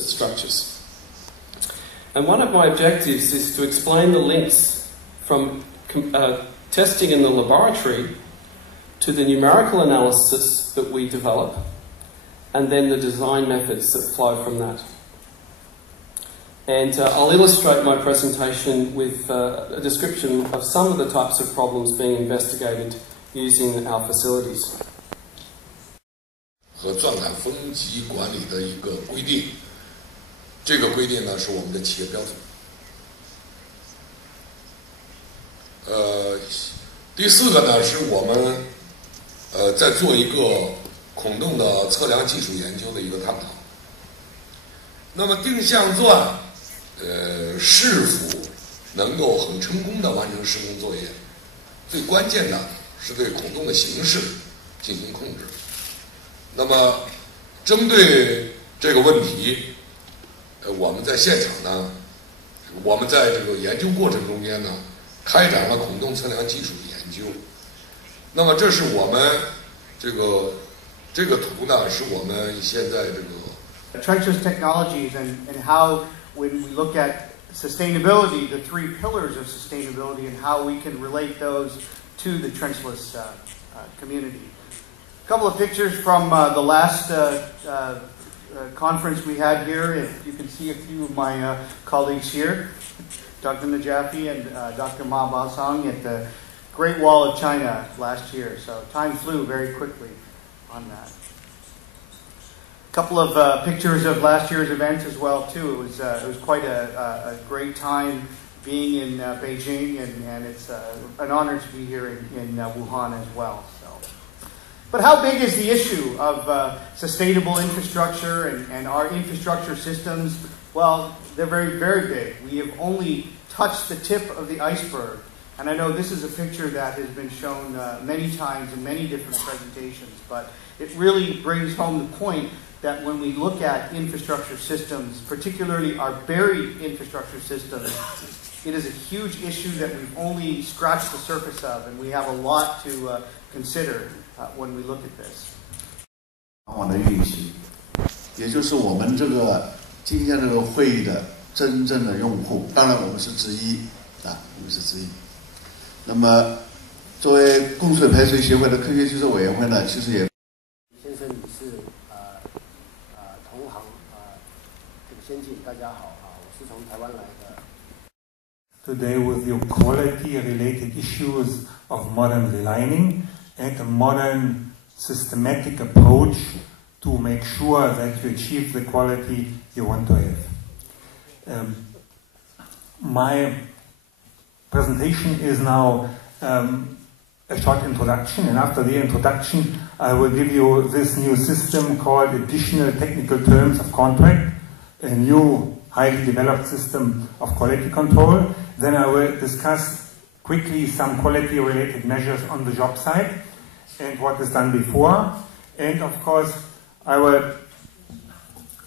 structures. And one of my objectives is to explain the links from testing in the laboratory to the numerical analysis that we develop, and then the design methods that flow from that. And I'll illustrate my presentation with a description of some of the types of problems being investigated using our facilities. 和钻改风级管理的一个规定，这个规定呢是我们的企业标准。第四个呢是我们在做一个孔洞的测量技术研究的一个探讨。那么定向钻是否能够很成功的完成施工作业，最关键的是对孔洞的形式进行控制。那么针对这个问题，我们在现场呢，我们在这个研究过程中间呢，开展了孔洞测量技术的研究。那么这是我们这个图呢，是我们现在这个 trenchless technologies and how when we look at sustainability, the three pillars of sustainability and how we can relate those to the trenchless community. A couple of pictures from the last conference we had here. If you can see a few of my colleagues here, Dr. Najafi and Dr. Ma Baosang at the Great Wall of China last year. So time flew very quickly on that. A couple of pictures of last year's event as well too. It was quite a great time being in Beijing, and it's an honor to be here in Wuhan as well. But how big is the issue of sustainable infrastructure and our infrastructure systems? Well, they're very, very big. We have only touched the tip of the iceberg. And I know this is a picture that has been shown many times in many different presentations, but it really brings home the point that when we look at infrastructure systems, particularly our buried infrastructure systems, it is a huge issue that we've only scratched the surface of, and we have a lot to consider when we look at this. 网的运行，也就是我们这个今天这个会议的真正的用户。当然，我们是之一啊，我们是之一。那么，作为供水排水协会的科学技术委员会呢，其实也。先生、女士，同行这个先进，大家好啊，我是从台湾来的。Today with your quality-related issues of modern relining and a modern systematic approach to make sure that you achieve the quality you want to have. My presentation is now a short introduction, and after the introduction I will give you this new system called Additional Technical Terms of Contract, a new highly developed system of quality control. Then I will discuss quickly some quality-related measures on the job site and what is done before. And of course, I will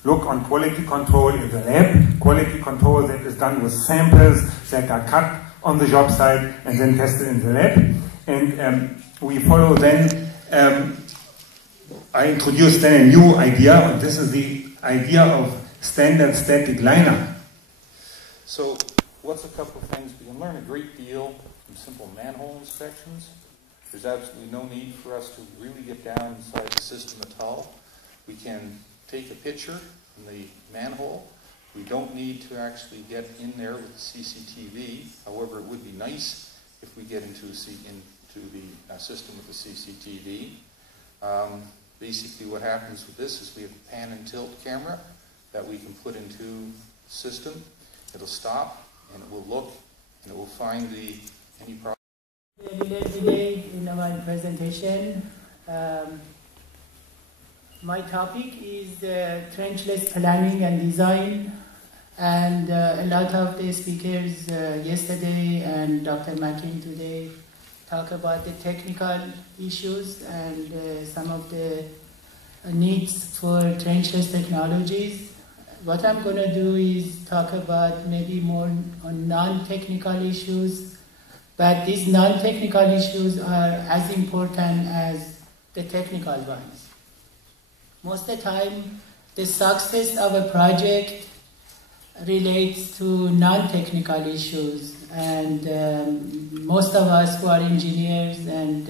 look on quality control in the lab, quality control that is done with samples that are cut on the job site and then tested in the lab. And we follow then, I introduce then a new idea, and this is the idea of standard static liner. So what's a couple of things? We can learn a great deal from simple manhole inspections. There's absolutely no need for us to really get down inside the system at all. We can take a picture from the manhole. We don't need to actually get in there with CCTV. However, it would be nice if we get into the system with the CCTV. Basically what happens with this is we have a pan and tilt camera that we can put into the system. It'll stop and it will look and it will find any problem. Today in my presentation, my topic is trenchless planning and design, and a lot of the speakers yesterday and Dr. Mackin today talk about the technical issues and some of the needs for trenchless technologies. What I'm going to do is talk about maybe more on non-technical issues, but these non-technical issues are as important as the technical ones. Most of the time, the success of a project relates to non-technical issues, and most of us who are engineers and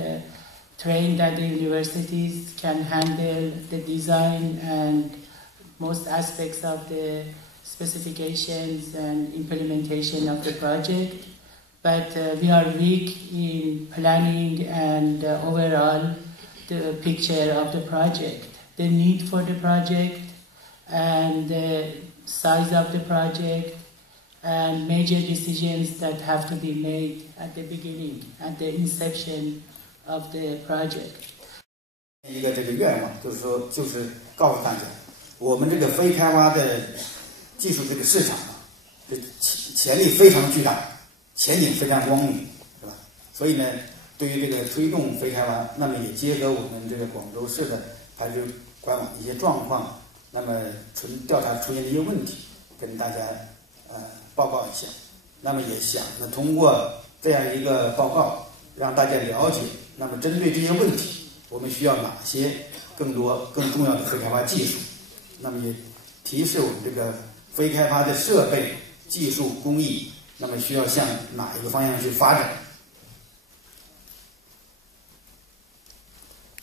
trained at the universities can handle the design and most aspects of the specifications and implementation of the project, but we are weak in planning and overall the picture of the project, the need for the project and the size of the project and major decisions that have to be made at the beginning, at the inception of the project. 一个这个愿望就是说，就是告诉大家，我们这个非开发的技术这个市场啊，这潜力非常巨大，前景非常光明，是吧？所以呢，对于这个推动非开发，那么也结合我们这个广州市的排水管网一些状况，那么调查出现的一些问题，跟大家报告一下。那么也想呢，通过这样一个报告，让大家了解，那么针对这些问题，我们需要哪些更多更重要的非开发技术？那么也提示我们这个非开发的设备、技术、工艺，那么需要向哪一个方向去发展？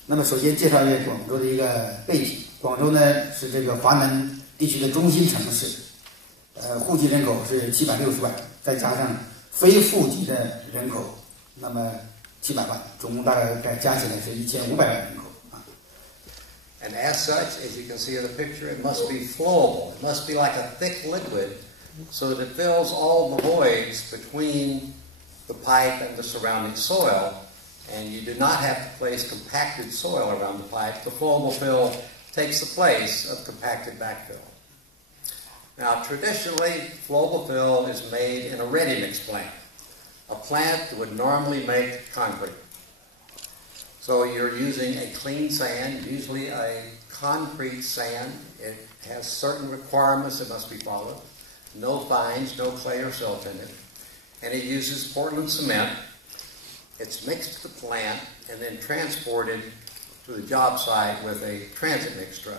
那么首先介绍一下广州的一个背景。广州呢是这个华南地区的中心城市，户籍人口是760万，再加上非户籍的人口，那么700万，总共大概加起来是1500万人口。And as such, as you can see in the picture, it must be flowable. It must be like a thick liquid so that it fills all the voids between the pipe and the surrounding soil. And you do not have to place compacted soil around the pipe. The flowable fill takes the place of compacted backfill. Now, traditionally, flowable fill is made in a ready-mix plant, a plant that would normally make concrete. So you're using a clean sand, usually a concrete sand. It has certain requirements that must be followed. No fines, no clay or silt in it. And it uses Portland cement. It's mixed to the plant and then transported to the job site with a transit mix truck.